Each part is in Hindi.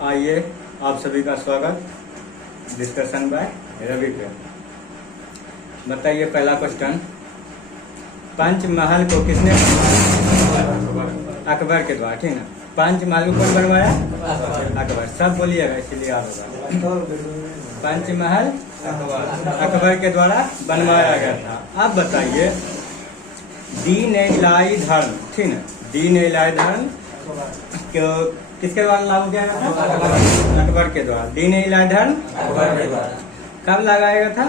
आइए आप सभी का स्वागत डिस्कशन बाय रवि पे। बताइए पहला क्वेश्चन, पंचमहल को किसने अकबर के द्वारा, ठीक है। पंचमहल को कौन बनवाया? अकबर। सब बोलिएगा इसलिए याद होगा। पंचमहल अकबर के द्वारा बनवाया गया था। अब बताइए दीन इलाही धर्म, ठीक है, दीन इलाही धर्म किसके द्वारा लागू किया गया था? अकबर के द्वारा। दीन इलाही धर्म कब लगाया गया था?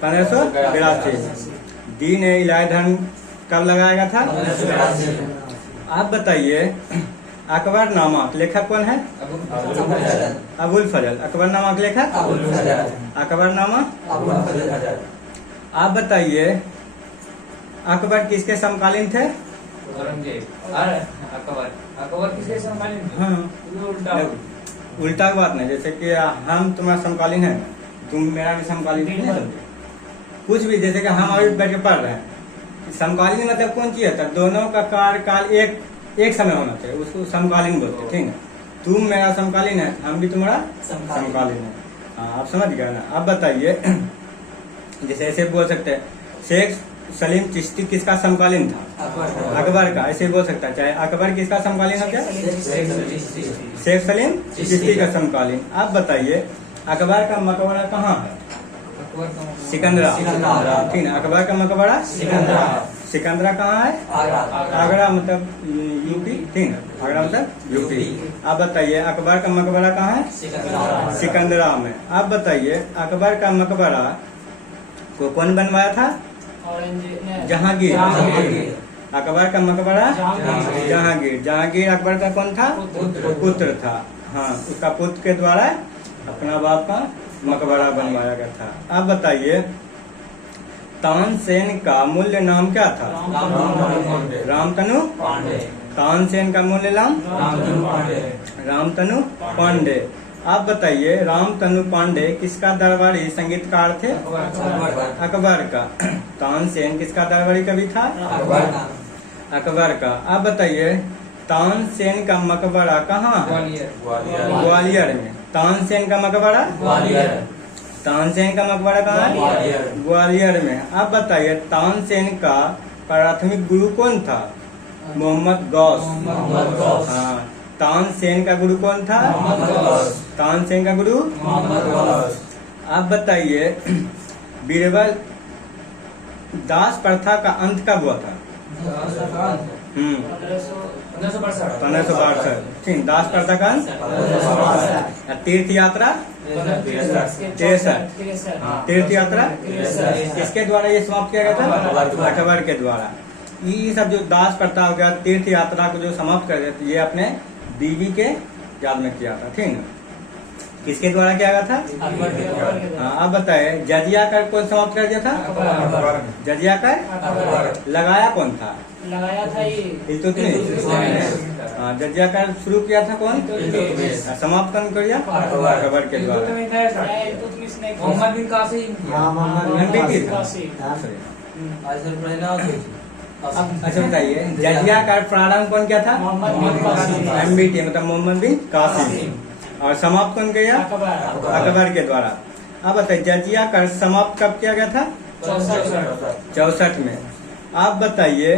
1582। दीन इलाही धर्म कब लगाया गया था? आप बताइए अकबर नामक लेखक कौन है? अबुल फजल। अकबर नामक लेखक अकबर नामक। आप बताइए अकबर किसके समकालीन थे? अकबर किसके समकालीन थे? हाँ, उल्टा बात नहीं, जैसे कि हम तुम्हारा समकालीन है, तुम मेरा भी समकालीन है। कुछ भी जैसे कि हम अभी बैठ के पढ़ रहे हैं, समकालीन मतलब कौन चीज है? दोनों का कार्यकाल एक समय होना चाहिए, उसको समकालीन बोलते हैं, ठीक है। तुम मेरा समकालीन है, हम भी तुम्हारा समकालीन है। हाँ, आप समझ गए ना। अब बताइए जैसे ऐसे बोल सकते हैं शेख सलीम चिश्ती किसका समकालीन था? अकबर का। ऐसे बोल सकता है, चाहे अकबर किसका समकालीन है? क्या शेख सलीम चिश्ती का समकालीन। आप बताइए अकबर का मकबरा कहाँ है? सिकंदरा, ठीक है। अकबर का मकबरा सिकंदरा कहाँ है? आगरा, मतलब यूपी, ठीक है। आगरा मतलब यूपी। आप बताइए अकबर का मकबरा कहाँ है? सिकंदरा में। आप बताइए अकबर का मकबरा को कौन बनवाया था? जहांगीर। अकबर का मकबरा जहांगीर। जहांगीर अकबर का कौन था? पुत्र था। हाँ, उसका पुत्र के द्वारा अपना बाप का मकबरा बनवाया गया था। अब बताइए तानसेन का मूल्य नाम क्या था? रामतनु पांडे। तानसेन का मूल्य नाम रामतनु पांडे। आप बताइए रामतनु पांडे किसका दरबारी संगीतकार थे? अकबर का। तानसेन किसका दरबारी कवि था? अकबर का। आप बताइए तानसेन का मकबरा कहाँ? ग्वालियर में। तानसेन का मकबरा तानसेन का मकबरा कहाँ है? ग्वालियर में। आप बताइए तानसेन का प्राथमिक गुरु कौन था? मोहम्मद गौस। हाँ, तानसेन का गुरु कौन था? तानसेन का गुरु। आप बताइए बीरबल दास प्रथा का अंत कब हुआ था? 1562। ठीक, दास प्रथा का अंत। तीर्थ यात्रा 63। तीर्थ यात्रा किसके द्वारा ये समाप्त किया गया था? अकबर के द्वारा। ये सब जो दास प्रथा हो गया, तीर्थ यात्रा को जो समाप्त कर दिया, ये अपने बीवी के याद में किया था, ठीक है। किसके द्वारा किया गया था? अकबर के द्वारा। हाँ, आप बताए जजिया कर कौन समाप्त कर दिया था? जजिया कर लगाया कौन था? लगाया था इल्तुतमिश। हाँ, जजिया कर शुरू किया था कौन? समाप्त कौन कर दिया? अकबर के द्वारा। मोहम्मद बिन कासिम। अच्छा बताइए जजिया का प्रारंभ कौन किया था? MBT मतलब मोहम्मद बिन कासिम। और समाप्त कौन किया? अकबर के द्वारा। अब बताइए जजिया कर समाप्त कब किया गया था? 64 में। आप बताइए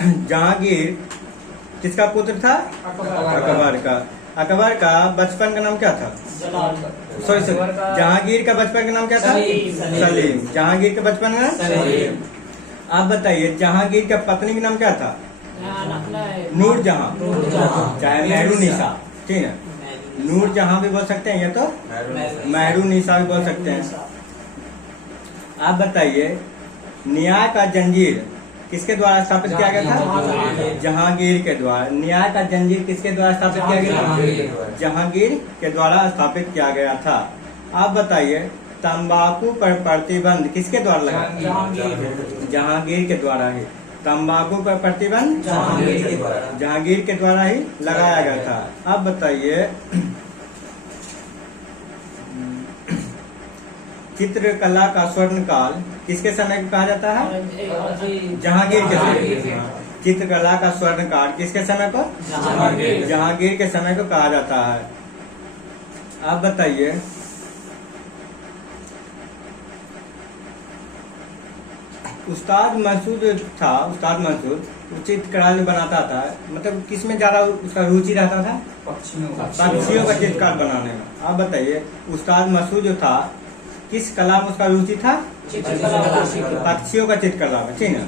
जहांगीर किसका पुत्र था? अकबर का। अकबर का बचपन का नाम क्या था? सॉरी, जहांगीर का बचपन का नाम क्या था? सलीम। जहांगीर का बचपन का नाम। आप बताइए जहांगीर का पत्नी का नाम क्या था? नूर जहां, चाहे मेहरू निशा, ठीक है। नूर जहां भी बोल सकते हैं, ये तो मेहरू निशा भी बोल सकते हैं। आप बताइए न्याय का जंजीर किसके द्वारा स्थापित किया गया था? जहांगीर के द्वारा। न्याय का जंजीर किसके द्वारा स्थापित किया गया था? जहांगीर के द्वारा स्थापित किया गया था। आप बताइए तंबाकू पर प्रतिबंध किसके द्वारा लगा? जहांगीर के द्वारा ही। तंबाकू पर प्रतिबंध जहांगीर के द्वारा ही लगाया गया था। अब बताइए चित्रकला का स्वर्ण काल किसके समय को कहा जाता है? जहांगीर के समय। चित्रकला का स्वर्णकाल किसके समय को? जहांगीर। जहांगीर के समय को कहा जाता है। आप बताइए उस्ताद मंसूर था, उस्ताद मंसूर चित्रकला में बनाता था, मतलब किसमें ज्यादा उसका रुचि रहता था? पक्षियों का चित्रकार बनाने में। आप बताइए उस्ताद मसूद जो था किस कला में उसका रुचि था? पक्षियों का चित्रकला में, ठीक है।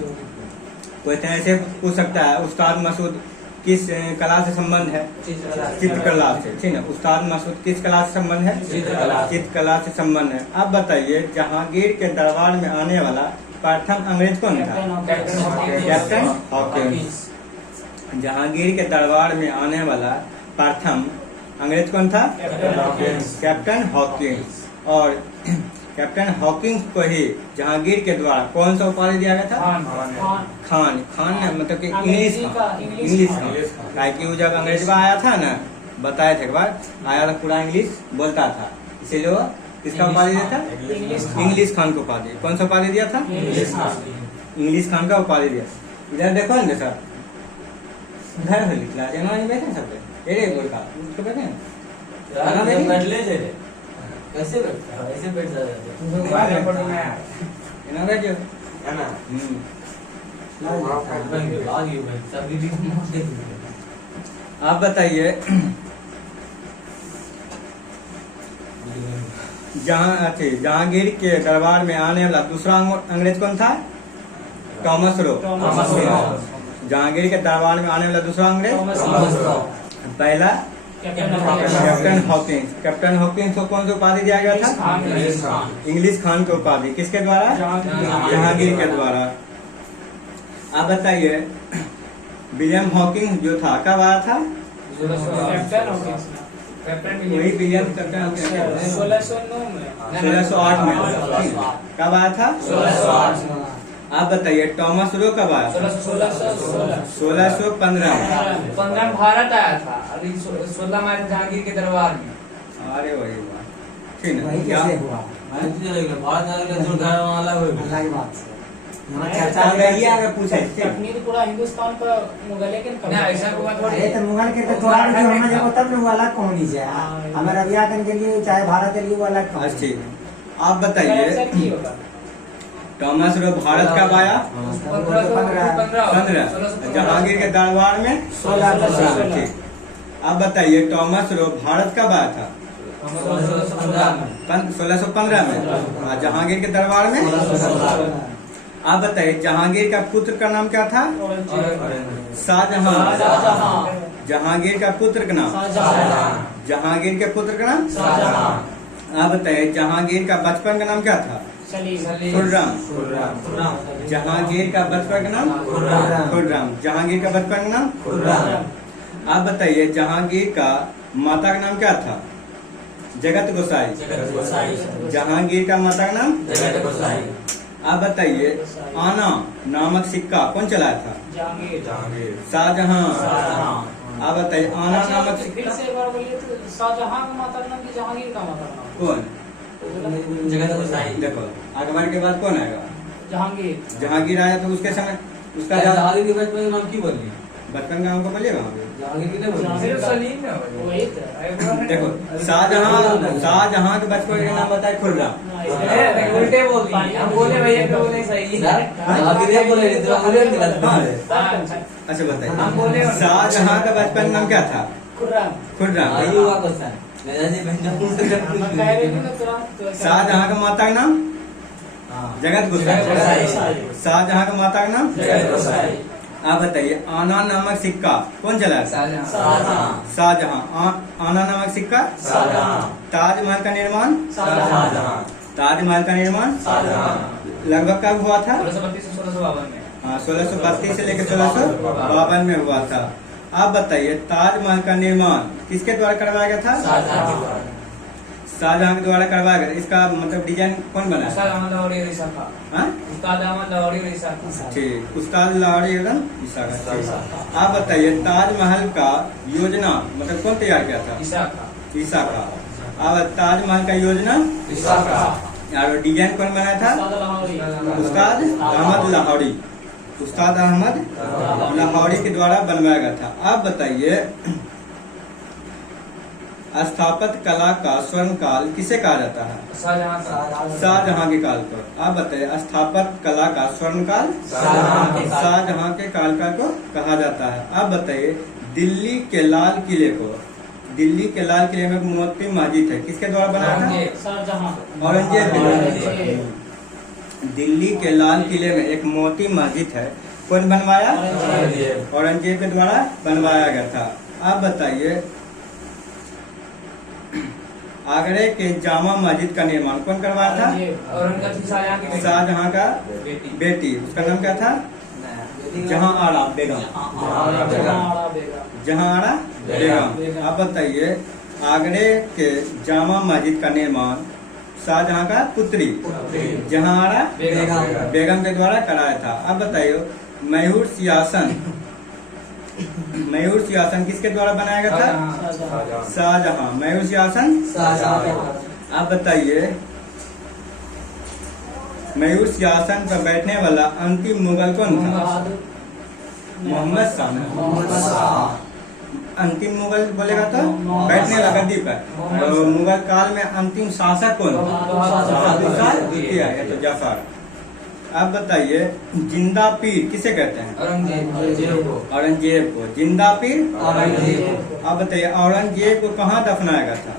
कोई तरह से पूछ सकता है उस्ताद मसूद किस कला से संबंध है? चित्रकला से, ठीक है। उस्ताद मसूद किस कला से संबंध है? चित्रकला से संबंध है। आप बताइए जहांगीर के दरबार में आने वाला प्रथम अंग्रेज कौन था? Captain Hawkins. जहांगीर के दरबार में आने वाला प्रथम अंग्रेज कौन था? Captain Hawkins. और कैप्टन हॉकिंस को ही जहांगीर के द्वारा कौन सा उपाधि दिया गया था? खान ने मतलब कि इंग्लिश खान। कि वो जब अंग्रेजवा आया था ना, बताया था एक बार, आया था पूरा इंग्लिश बोलता था, इसीलिए वो किसका उपाधि दिया था? इंग्लिश खान को उपाधि। कौन सा उपाधि दिया था? इंग्लिश खान का उपाधि दिया। इधर देखो ना सर, घर में लिखला नहीं बैठे सब गोरखा उसको बैठे कैसे बैठता ऐसे बैठ आप बताइए जहांगीर के दरबार में आने वाला दूसरा अंग्रेज कौन था? Thomas Roe. जहांगीर के दरबार में आने वाला दूसरा अंग्रेज पहला कैप्टन हॉकिंस। कैप्टन हॉकिंस को कौन सा उपाधि दिया गया था? इंग्लिश खान को उपाधि। किसके द्वारा? जहांगीर के द्वारा। आप बताइए विलियम हॉकिंस जो था कब आया था? वही विलियम कैप्टन 1608 में। कब आया था? 1608। आप बताइए टॉमस रो कब आया? 1615 में। 15 भारत आया था, अभी 16 में आया था जहांगीर के दरबार में। अरे वही बात, ठीक है। क्या अपनी तो पूरा हिंदुस्तान का मुगल है कि ऐसा हुआ थोड़ी। अरे तो मुगल के तो थोड़ा भी होना जब तब न वो अलग कहानी है। हमारे अभिया के लिए चाहे भारत के लिए वो अलग कहानी। ठीक है। आप बताइए टॉमस रो भारत कब आया? 15। जहांगीर के दरबार में 16। ठीक। आप बताइए टॉमस रो भारत कब आया था? 1615 में। जहांगीर के दरबार में। आप बताइए जहांगीर का पुत्र का नाम क्या था? शाहजहां। जहांगीर का पुत्र का नाम? जहांगीर के पुत्र का नाम? आप बताइए जहांगीर का बचपन का नाम क्या था? खुर्रम। जहांगीर का बचपन का नाम? खुर्रम। जहांगीर का बचपन का नाम? खुर्रम। आप बताइए जहांगीर का माता का नाम क्या था? जगत गोसाई। जहांगीर का माता का नाम? जगत गोसाई। आप बताइए आना नामक सिक्का कौन चलाया था? शाहजहां। आप बताइए आना नामक सिक्का शाहजहां का माता का नाम कि जहांगीर का माता का नाम? कौन? जगत गोसाई। देखो अकबर के बाद कौन आएगा? जहांगीर। जहांगीर आया तो उसके समय उसका जहांगीर के बचपन का नाम क्यों बोलिए? बचपन का हमको बोलिएगा। जहांगीर की नहीं सलीम में वही था। देखो शाहजहां के बचपन का नाम बताए खुर्रम। उल्टे बोल दिए। हम बोले भैया को बोले सही है। जहांगीर बोले अच्छा बताइए हम बोले शाहजहां का बचपन का नाम क्या था? खुर्रम। यही हुआ क्वेश्चन। शाहजहां का माता का नाम? जगत गोसाई। शाहजहां का माता का नाम? जगत गोसाई। आप बताइए आना नामक सिक्का कौन चलाया? शाहजहां। आना नामक सिक्का? ताजमहल का निर्माण? ताजमहल का निर्माण लगभग कब हुआ था? 1632 से लेकर 1652 में हुआ था। आप बताइए ताजमहल का निर्माण किसके द्वारा करवाया गया था? शाहजहां के द्वारा करवाया गया। इसका मतलब डिजाइन कौन बनाया? ठीक, उस्ताद लाहौरी एवं ईसा का। आप बताइए ताजमहल का योजना मतलब कौन तैयार किया था? ईसा का। अब ताजमहल का योजना और डिजाइन कौन बनाया था? उस्ताद अहमद लाहौरी। उस्ताद अहमद लाहौरी के द्वारा बनवाया गया था। आप बताइए स्थापत्य कला का स्वर्ण काल किसे कहा जाता है? शाहजहां का। शाहजहां के काल को। आप बताइए स्थापत्य कला का स्वर्ण काल शाहजहां के काल का को कहा जाता है। आप बताइए दिल्ली के लाल किले को, दिल्ली के लाल किले में एक मोती मस्जिद है, किसके द्वारा बनाया था? औरंगजेब के द्वारा। दिल्ली के लाल किले में एक मोती मस्जिद है, कौन बनवाया? औरंगजेब के द्वारा बनवाया गया था। आप बताइए आगरे के जामा मस्जिद का निर्माण कौन करवाया था? औरंगजेब शाहजहां की बेटी। शाहजहां का बेटी। बेटी, उसका नाम क्या था? जहां आरा बेगम। जहां आरा बेगम। आप बताइए आगरे के जामा मस्जिद का निर्माण शाहजहां का पुत्री जहां आरा बेगम के द्वारा कराया था। आप बताइए मयूर सिंहासन, मयूर सिंहासन किसके द्वारा बनाया गया था? शाहजहां। मयूर सिंहासन। आप बताइए मयूर सिंहासन पर बैठने वाला अंतिम मुगल कौन था? मोहम्मद शाह। अंतिम मुगल बोलेगा तो बैठने वाला गद्दी पर। और मुगल काल में अंतिम शासक कौन था? द्वितीय या तो जाफर। आप बताइए जिंदा पीर किसे कहते हैं? औरंगजेब को जिंदा पीर औरंगजेब। आप बताइए औरंगजेब को कहाँ दफनाया गया था?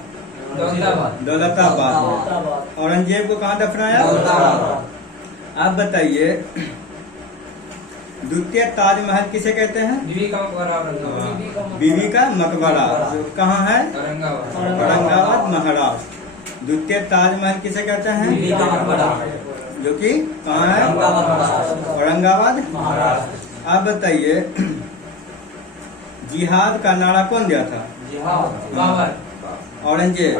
दौलताबाद में। औरंगजेब को कहाँ दफनाया? आप बताइए द्वितीय ताजमहल किसे कहते हैं? बीवी का मकबरा। बीवी का मकबरा जो कहाँ है? औरंगाबाद महाराष्ट्र। द्वितीय ताजमहल किसे कहते हैं? जो कि कहाँ है? औरंगाबाद महाराष्ट्र। आप बताइए जिहाद का नारा कौन दिया था? औरंगजेब।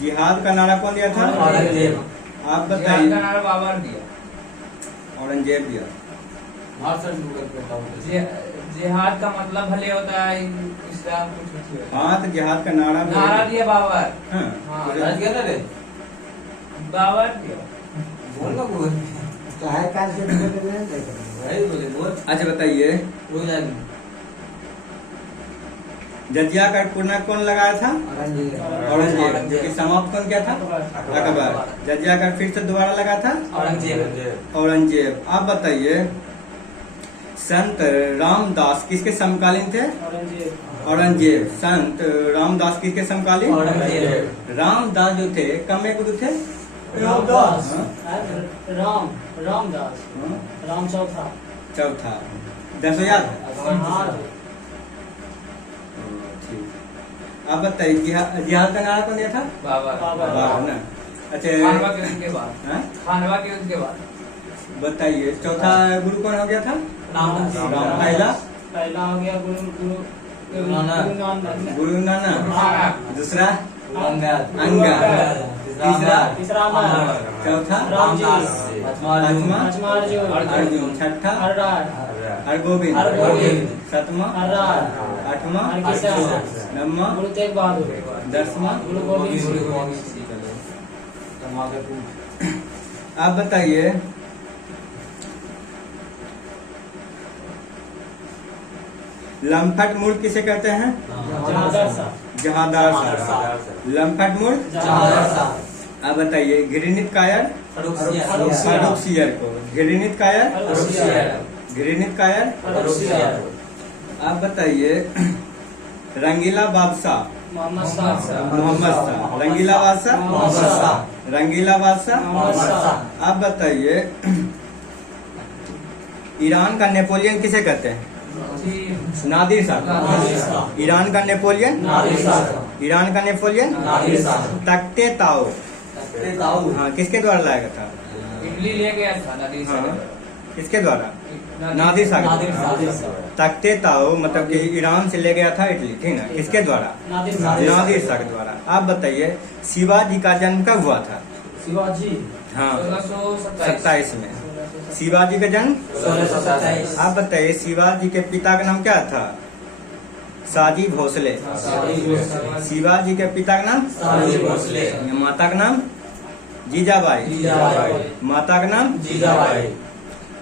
जिहाद का नारा कौन दिया था? आप बताइए। औरंगजेब दिया। जिहाद का मतलब भले होता है इस्लाम कुछ। हाँ तो जिहाद का नारा दिया बाबर। हाँ। बाबर दिया। अच्छा बताइए जजिया का पुरना कौन लगाया था? औरंगजेब। जो कि समाप्त कौन किया था? अकबर। जजिया का फिर से दोबारा लगा था? औरंगजेब। आप बताइए संत रामदास किसके समकालीन थे? औरंगजेब। संत रामदास किसके समकालीन? रामदास जो थे कम में गुरु थे? रामदास। राम चौथा। 10 याद है? आप बताइए जिहाद का नारा कौन दिया था? बाबर ना। अच्छा खानवा के उनके बाद बताइए चौथा गुरु कौन हो गया था? पहला हो गया गुरु नानक। दूसरा अंगद। तीसरा चौथा पांचवा अर्जुन। छठा हरगोविंद। सातवां आठवां नौवां गुरु तेग बहादुर। 10वां गुरु गोविंद सिंह। आप बताइए लम्फट मूर्ख किसे कहते हैं? जहादार शाह। लम्फट मूर्ख। आप बताइए घृणित कायर? फर्रुखसियर को। घृणित कायर? घृणित कायर? आप बताइए रंगीला बादशाह? मोहम्मद शाह। रंगीला बादशाह? रंगीला बादशाह। आप बताइए ईरान का नेपोलियन किसे कहते हैं? नादिर शाह। ईरान का नेपोलियन? ईरान का नेपोलियन? तख्ते ताओ। हाँ किसके द्वारा लाया गया था? इटली ले गया था नादिर शाह। हाँ किसके द्वारा? नादिर शाह। तख्ते ताओ मतलब कि ईरान से ले गया था इटली, ठीक ना? किसके द्वारा? नादिर शाह के द्वारा। आप बताइए शिवाजी का जन्म कब हुआ था? शिवाजी हाँ 1627 में। शिवाजी का जन्म 1627। आप बताइए शिवाजी के पिता का नाम क्या था? साजी भोसले। शिवाजी के पिता का नाम? माता का नाम? जीजाबाई। माता का नाम?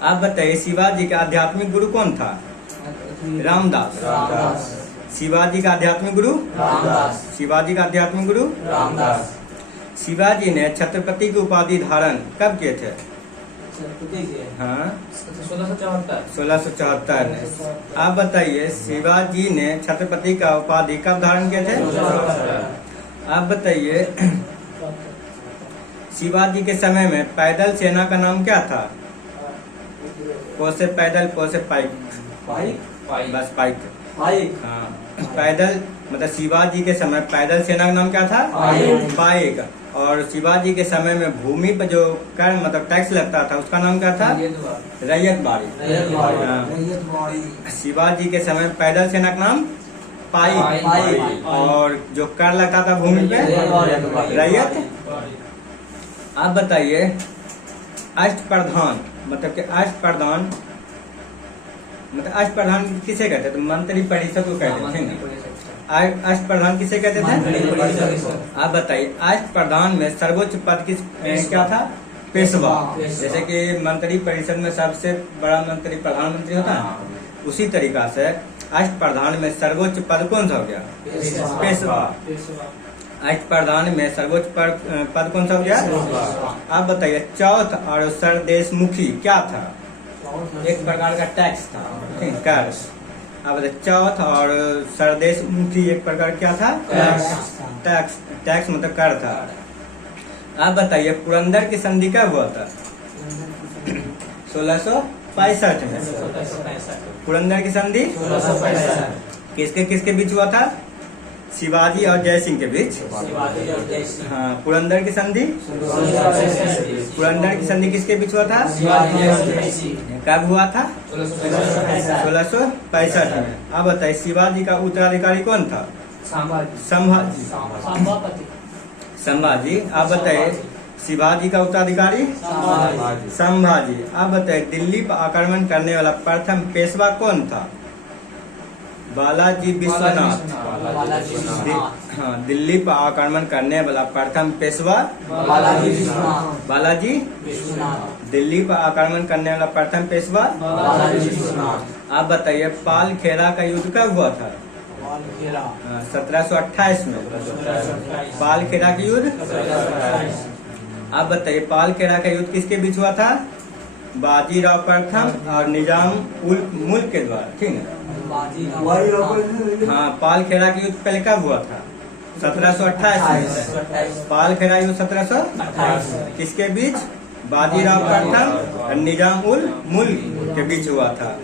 आप बताइए शिवाजी का आध्यात्मिक गुरु कौन था? रामदास। रामदास। शिवाजी का आध्यात्मिक गुरु? रामदास। शिवाजी का आध्यात्मिक गुरु? रामदास। शिवाजी ने छत्रपति की उपाधि धारण कब किए थे? हाँ, 1674। 1674 में। आप बताइए शिवाजी ने छत्रपति का उपाधि कब धारण किए थे? आप बताइए शिवाजी के समय में पैदल सेना का नाम क्या था? को से पैदल, को से पाइक, पाइक। बस पाइक। पाइक। हाँ, पैदल मतलब शिवाजी के समय पैदल सेना का नाम क्या था? पाइक। पाइक। और शिवाजी के समय में भूमि पर जो कर मतलब टैक्स लगता था उसका नाम क्या था? रैयत बाड़ी। हाँ। शिवाजी के समय पैदल सेना का नाम पाइक। पाइक। और जो कर लगता था भूमि पे रैयत। आप बताइए अष्टप्रधान मतलब कि अष्टप्रधान मतलब अष्टप्रधान किसे कहते थे? तो मंत्री परिषद को कहते थे ना। अष्टप्रधान किसे कहते थे? आप बताइए अष्टप्रधान में सर्वोच्च पद किस क्या था? पेशवा। जैसे कि मंत्री परिषद में सबसे बड़ा मंत्री प्रधानमंत्री होता है, उसी तरीका से अष्टप्रधान में सर्वोच्च पद कौन सा हो गया? पेशवा। अष्टप्रधान में सर्वोच्च पद कौन सा हो गया? आप बताइए चौथ और सरदेशमुखी क्या था? एक प्रकार का टैक्स था, ठीक, कर। अब बताइए चौथ और सरदेशमुखी एक प्रकार क्या था? टैक्स। टैक्स मतलब कर था। आप बताइए पुरंदर की संधि कब हुआ था? 1665 में। पुरंदर की संधि किसके किसके बीच हुआ था? शिवाजी और जय सिंह के बीच। हाँ, पुरंदर की संधि पुरंदर की संधि किसके बीच हुआ था? कब हुआ था? 1665 में। अब बताइए शिवाजी का उत्तराधिकारी कौन था? संभाजी। संभाजी। आप बताइए शिवाजी का उत्तराधिकारी? संभाजी। आप बताइए दिल्ली पर आक्रमण करने वाला प्रथम पेशवा कौन था? बालाजी विश्वनाथ। हाँ, दिल्ली पर आक्रमण करने वाला प्रथम पेशवा बालाजी। दिल्ली पर आक्रमण करने वाला प्रथम पेशवा। आप बताइए पाल खेरा का युद्ध कब हुआ था? 1728 में। पाल खेरा का युद्ध। आप बताइए पाल खेरा का युद्ध किसके बीच हुआ था? बाजीराव प्रथम और निजाम उल मुल्क के द्वारा, ठीक है। हाँ, पाल खेरा का युद्ध पहले कब हुआ था? 1728 में। पाल खेरा युद्ध 1728 किसके बीच? बाजीराव प्रथम और निजाम उल मुल्क के बीच हुआ था।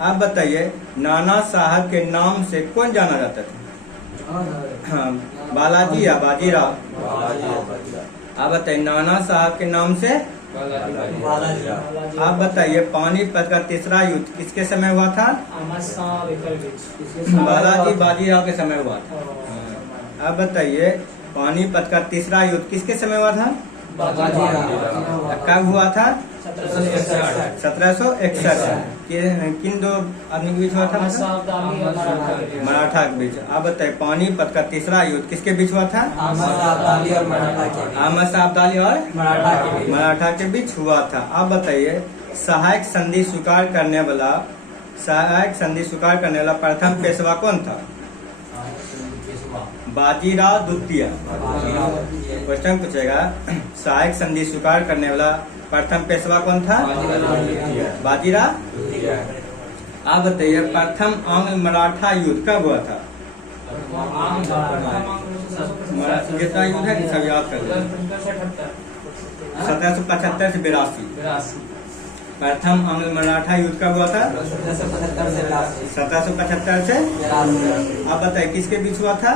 आप बताइए नाना साहब के नाम से कौन जाना जाता था? हाँ, बालाजी या बाजीराव? आप बताइए नाना साहब के नाम से? आप बताइए पानीपत का तीसरा युद्ध किसके समय हुआ था? बालाजी बाजीराव के समय हुआ था। आप बताइए पानीपत का तीसरा युद्ध किसके समय हुआ था? कब हुआ था? 1761। किन दो आदमी के बीच हुआ था? मराठा के बीच। आप बताइए पानीपत का तीसरा युद्ध किसके बीच हुआ था? अहमद शाह अब्दाली और मराठा के बीच हुआ था। आप बताइए सहायक संधि स्वीकार करने वाला प्रथम पेशवा कौन था? बाजीराव द्वितीय। क्वेश्चन पूछेगा सहायक संधि स्वीकार करने वाला प्रथम पेशवा कौन था? बाजीराव। आप बताइए प्रथम आंग्ल मराठा युद्ध कब हुआ था? कितना युद्ध है सब याद कर लो। 1775 से 82। प्रथम आंग्ल मराठा युद्ध कब हुआ था? 1775 से। आप बताइए किसके बीच हुआ था?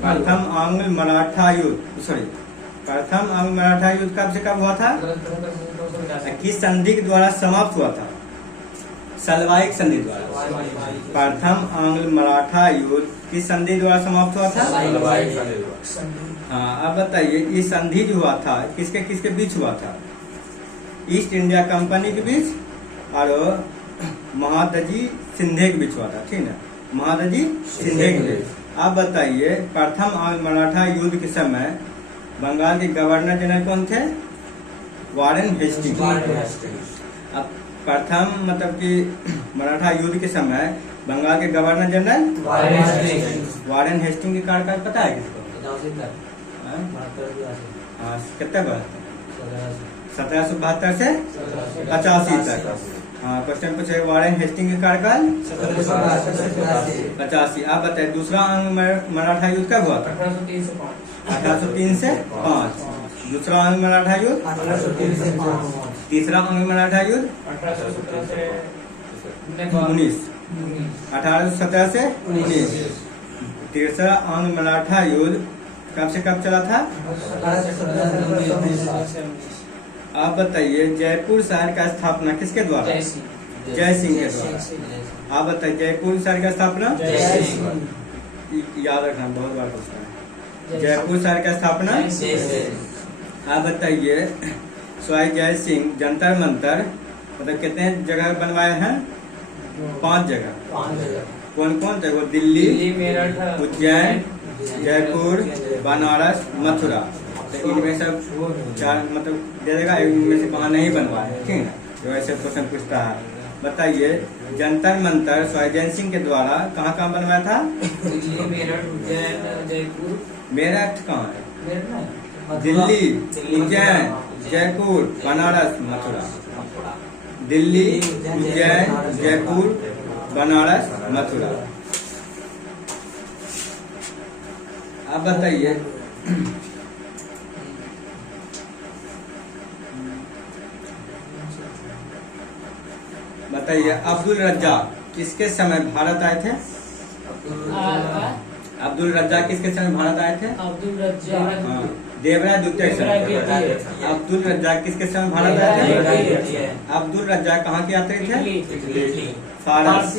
प्रथम आंग्ल मराठा युद्ध, सॉरी, प्रथम आंग्ल मराठा युद्ध कब से कब हुआ था? किस संधि के द्वारा समाप्त हुआ था? सलवायक संधि द्वारा। प्रथम आंग्ल मराठा युद्ध किस संधि द्वारा समाप्त हुआ था? हाँ, अब बताइए ये संधि जो हुआ था किसके किसके बीच हुआ था? ईस्ट इंडिया कंपनी के बीच और महादजी शिंदे के बीच हुआ था, ठीक है। महादजी शिंदे के बीच। आप बताइए प्रथम आंग्ल मराठा युद्ध के समय बंगाल के गवर्नर जनरल कौन थे? Warren Hasting. अब प्रथम मतलब कि मराठा युद्ध के समय बंगाल के गवर्नर जनरल वारेन हेस्टिंग के कार्यकाल पता है किसको? हाँ? हाँ, कितने बार? 1772 से 85 तक। हाँ, क्वेश्चन पूछे वारेन हेस्टिंग के कार्यकाल 85। आप बताइए दूसरा अंग मराठा युद्ध कब हुआ था? 1803 से 5। 1803 से 5। दूसरा अंग मराठा युद्ध 1803 से 5। तीसरा अंग मराठा युद्ध 1817 से 19। 1817 से 19। तीसरा अंग मराठा युद्ध कब से कब चला था? आप बताइए जयपुर शहर का स्थापना किसके द्वारा? जय सिंह के द्वारा। आप बताइए जयपुर शहर का स्थापना? याद रखना, बहुत बार पूछा है। जयपुर शहर का स्थापना? आप बताइए स्वाई जय सिंह जंतर मंतर मतलब कितने जगह बनवाए हैं? 5 जगह। कौन कौन थे वो? दिल्ली, मेरठ, उज्जैन, जयपुर, बनारस, मथुरा। तो इनमें सब 4 मतलब दे देगा, इनमें से कहाँ नहीं बनवाए, ठीक है? जो ऐसे क्वेश्चन पूछता है। बताइए जंतर मंतर स्वाई जय सिंह के द्वारा कहाँ कहाँ बनवाया था? दिल्ली, मेरठ, उज्जैन, जयपुर। मेरठ कहाँ है? मेरठ ना? दिल्ली, उज्जैन, जयपुर, बनारस, मथुरा। दिल्ली, उज्जैन, जयपुर, बनारस, मथुरा। आप बताइए बताइए अब्दुल रज्जाक किसके समय भारत आए थे? अब्दुल रज्जाक किसके समय भारत आए थे? अब्दुल रज्जाक। हाँ, देवराज द्वितीय के समय। अब्दुल रज्जाक किसके समय भारत आए थे? अब्दुल रज्जाक कहाँ के यात्री थे? फारस।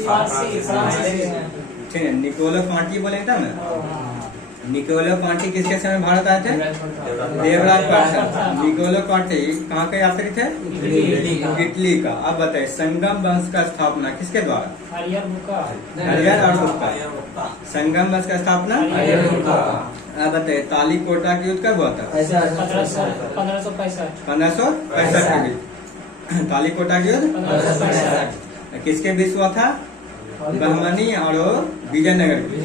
ठीक है, निकोलो कांटी बोले था ना? निकोलो कांटी किसके समय भारत आए थे? देवराज पाठक। निकोलो कांटी कहाँ के यात्री थे? इटली का। अब बताइए संगम वंश का स्थापना किसके द्वारा? हरियर बुका। हरियर और बुक्का। संगम वंश का स्थापना? अब बताइए तालीकोटा की युद्ध कब हुआ था? 1565। 1565 के बीच। तालीकोटा की युद्ध 1565। किसके बीच हुआ था? बहमनी और विजयनगर की।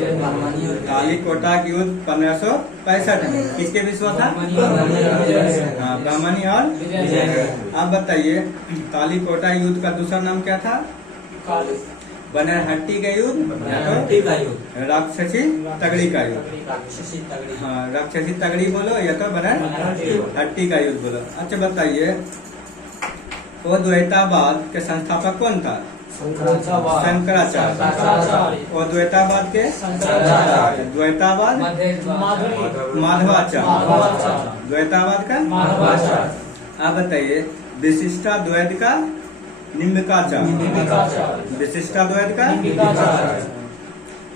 तालीकोटा की युद्ध 1565 में किसके बीच हुआ था? हाँ, बहमनी और विजयनगर। आप बताइए तालीकोटा युद्ध का दूसरा नाम क्या था? बनरहट्टी का युद्ध या तो राक्षसी तगड़ी का युद्ध। हाँ, राक्षसी तगड़ी बोलो या तो बनरहट्टी का युद्ध बोलो। अच्छा बताइए अद्वैतावाद के संस्थापक कौन था? शंकराचार्य। अद्वैतावाद के द्वैतावाद माधवाचार्य। द्वैतावाद का आप बताइए विशिष्टाद्वैत का निम्बिकाचार्य। विशिष्टाद्वैत का।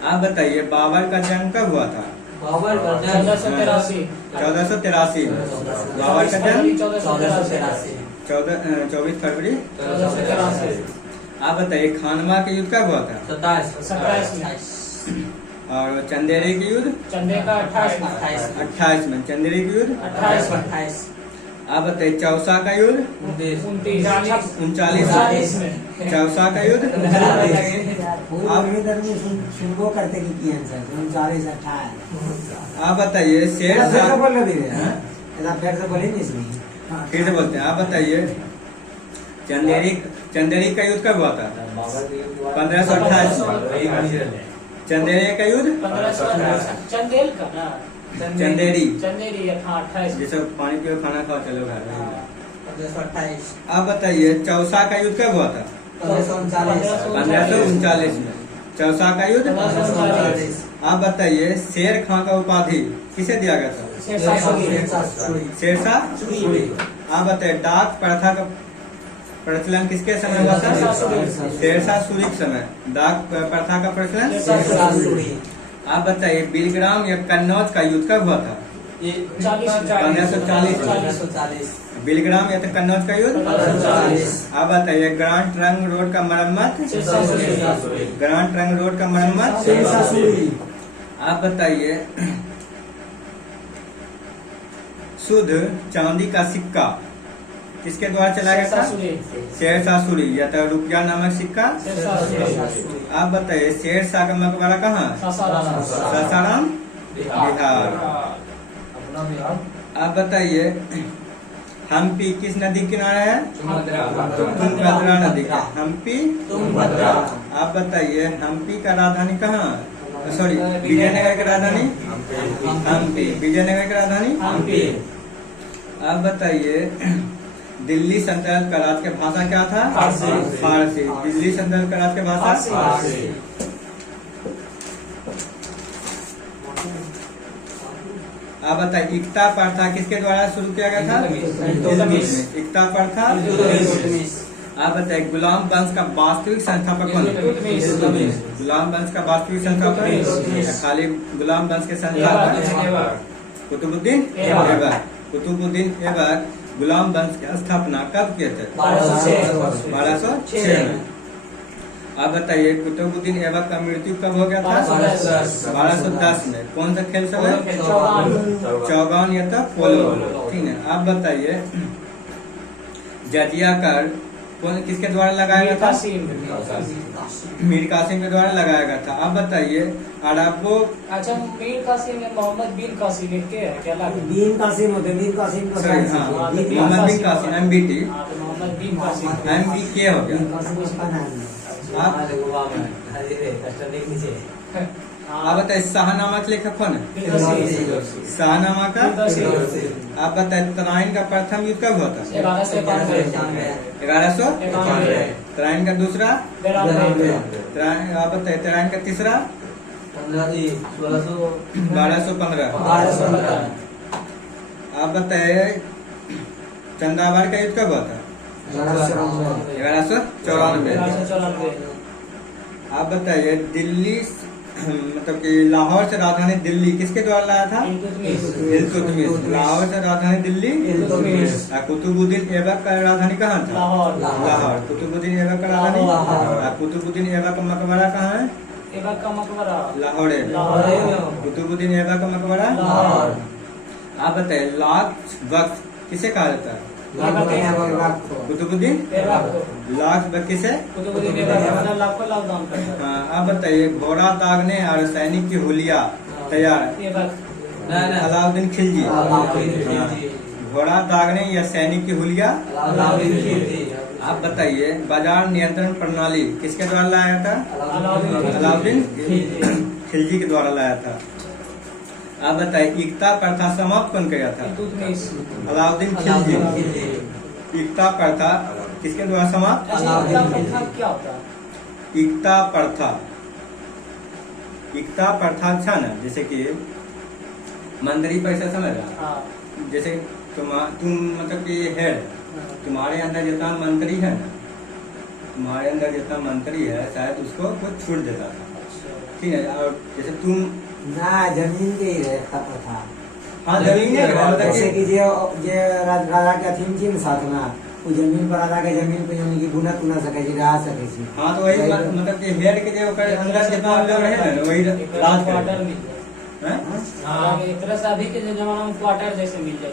आप बताइए बाबर का जन्म कब हुआ था? 1483। 1483 में बाबर का जन्म 1483। 24 फरवरी। 1483। आप बताइए खानवा के युद्ध कब हुआ था? 27 में। और चंदेरी के युद्ध चंदे का 28 में। 28 में। चंदेरी के युद्ध 28 में। आप बताइए चौसा का युद्ध 39 में। चौसा का युद्ध। आप इधर में सुनबो करते कि आंसर 39 28। आप बताइए शेर फिर से शाह बोल रहे हैं, फिर से बोले नहीं इसमें। फिर से बोलते हैं। आप बताइए चंदेरी का युद्ध कब हुआ था? 1528 में। चंदेरी का युद्ध 1528। चंदेल का ना? चंदेरी। चंदेरी 28। जैसे पानी पियो खाना खाओ चलो घर। 1528। आप बताइए चौसा का युद्ध कब हुआ था? 1539 में। चौसा का युद्ध। 1539। आप बताइए शेर खां का उपाधि किसे दिया गया था? शेरशाह। आप बताइए डाक प्रथा का प्रचलन किसके समय हुआ था? शेरशाह सूरी के समय डाक प्रथा का प्रचलन। आप बताइए बिलग्राम या कन्नौज का युद्ध कब हुआ था? 1540। बिलग्राम या तो कन्नौज का युद्ध। आप बताइए ग्रांड ट्रंक रोड का मरम्मत। ग्रांड ट्रंक रोड का मरम्मत। आप बताइए शुद्ध चांदी का सिक्का किसके द्वारा चलाया गया था? शेरशाह सूरी या तो रुपया नामक सिक्का। आप बताइए शेरशाह का मकबरा कहाँ? सासाराम बिहार। आप बताइए हम्पी किस नदी किनारे है? तुंगभद्रा नदी का हम्पी तुंगभद्रा। आप बताइए हम्पी का राजधानी कहाँ? सॉरी विजयनगर की राजधानी हम्पी। विजयनगर की राजधानी हम्पी। आप बताइए दिल्ली सल्तनत का राज की भाषा क्या था? फारसी। दिल्ली सल्तनत का राज की भाषा फारसी। आप बताइए इकता प्रथा किसके द्वारा शुरू किया गया था? इल्तुतमिश। इकता प्रथा। इल्तुतमिश। आप बताइए गुलाम वंश का वास्तविक संस्थापक कौन है? इल्तुतमिश। गुलाम वंश का वास्तविक संस्थापक इल्तुतमिश। खाली गुलाम वंश के संस्थापक कुतुबुद्दीन ऐबक। ऐबक। कुतुबुद्दीन ऐबक गुलाम वंश की स्थापना कब किए थे? 1206 में। आप बताइए कुतुबुद्दीन ऐबक का मृत्यु कब हो गया था? 1210 में। कौन सा खेल सब है? चौगान या तो पोलो। ठीक है। आप बताइए जजिया कर कौन किसके द्वारा लगाया गया था? मीर कासिम के द्वारा लगाया गया था। आप बताइए अरबों अच्छा मीर कासिम में मोहम्मद बिन कासिम एक के है क्या लगा? बीन कासिम होते बीन कासिम का सॉरी हाँ मोहम्मद बिन कासिम MBT मोहम्मद बिन कासिम MBK हो गया। बीन कासिम उसका नाम है। आप बताइए शाहनामा के लेखक कौन है? शाहनामा का। आप बताइए तराइन का प्रथम युद्ध कब हुआ था? 1100। तराइन का दूसरा। आप बताइए तराइन का तीसरा। 1215। आप बताइए चंदाबार का युद्ध कब हुआ था? 1194। आप बताइए दिल्ली मतलब कि लाहौर से राजधानी दिल्ली किसके द्वारा लाया था? इल्तुतमिश। लाहौर से राजधानी दिल्ली कुतुबुद्दीन ऐबक का राजधानी कहाँ था? लाहौर। कुतुबुद्दीन ऐबक का राजधानी कुतुबुद्दीन ऐबक का मकबरा कहाँ है? लाहौर है। कुतुबुद्दीन ऐबक का मकबरा। आप बताइए लाख वक्त किसे कहा जाता है? कुतुबुद्दीन लाख वक्त किसे? हाँ। आप बताइए घोड़ा दागने और सैनिक की हुलिया तैयार अलाउद्दीन खिलजी। घोड़ा दागने या सैनिक की हुलिया। आप बताइए बाजार नियंत्रण प्रणाली किसके द्वारा लाया था? अलाउद्दीन खिलजी के द्वारा लाया था। आप बताइए इकता प्रथा समाप्त कौन किया था? अलाउद्दीन खिलजी। इकता प्रथा किसके द्वारा समाप्त? क्या होता है? इकता प्रथा। इकता प्रथा अच्छा ना जैसे कि मंत्री पैसा समझ रहा? जैसे तुम मतलब कि है तुम्हारे अंदर जितना मंत्री है ना तुम्हारे अंदर जितना मंत्री है शायद उसको कुछ छूट देता था। ठीक है। और जैसे तुम ना जमीन के ही रहता प्रथा। हाँ जमीन है जैसे कि जे राजा के अथीन थी ना साथ में वो जमीन पर राजा के जमीन पे यानी कि बुना तुना सके छी रह सके छी। हाँ तो वही मतलब कि हेड के जो अंदर जितना लोग रहे ना वही राज क्वार्टर मिल हैं? जाए एक तरह से अभी के जमाना में क्वार्टर जैसे मिल जाए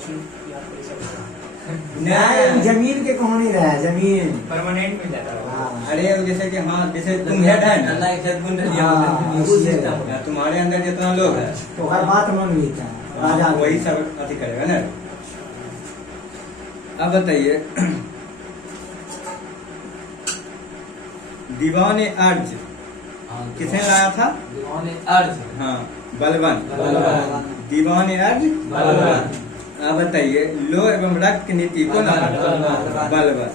नहीं जमीन के कहानी रहे जमीन परमानेंट मिल जाता है। हाँ। अरे जैसे कि हाँ जैसे तुम हेड है ना तुम्हारे अंदर जितना लोग है तो हर बात मन लेता है राजा वही सब अति करेगा ना। अब बताइए दीवान अर्ज किसने लाया था? हाँ बलबन। दीवान अर्ज बलबन। आप बताइए लो एवं रक्त की नीति कौन है? बलबन।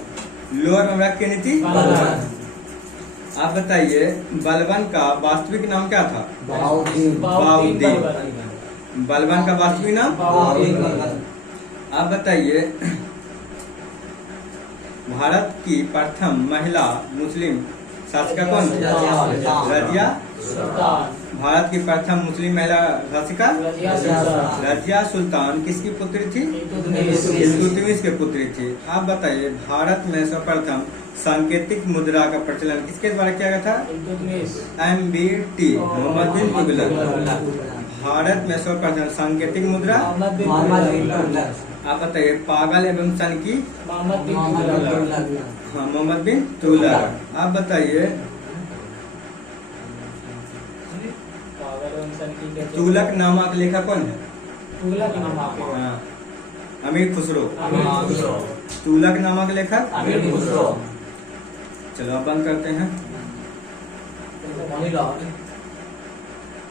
लो एवं रक्त की नीति। आप बताइए बलबन का वास्तविक नाम क्या था? बाउद्दीन। बलबन का वास्तविक नाम। आप बताइए भारत की प्रथम महिला मुस्लिम शासिका कौन? रजिया। भारत की प्रथम मुस्लिम महिला शासिका रजिया सुल्तान किसकी पुत्री थी? इल्तुतमिश की पुत्री थी। आप बताइए भारत में सर्वप्रथम सांकेतिक मुद्रा का प्रचलन किसके द्वारा किया गया था? MBT मोहम्मद बिन तुगलक। भारत में सर्वप्रथम सांकेतिक मुद्रा आप बताइए पागल एवं सन की मोहम्मद बिन मोहम्मद तुगलक। तुगलक। हाँ मोहम्मद बिन तुगलक। आप बताइए पागल एवं सन की के तुगलक नामक लेखक कौन है? तुगलक नाम आपके हाँ अमीर खुसरो। अमीर खुसरो। तुगलक नामक लेखक अमीर खुसरो। चलो अब बंद करते हैं। पानी लाओ।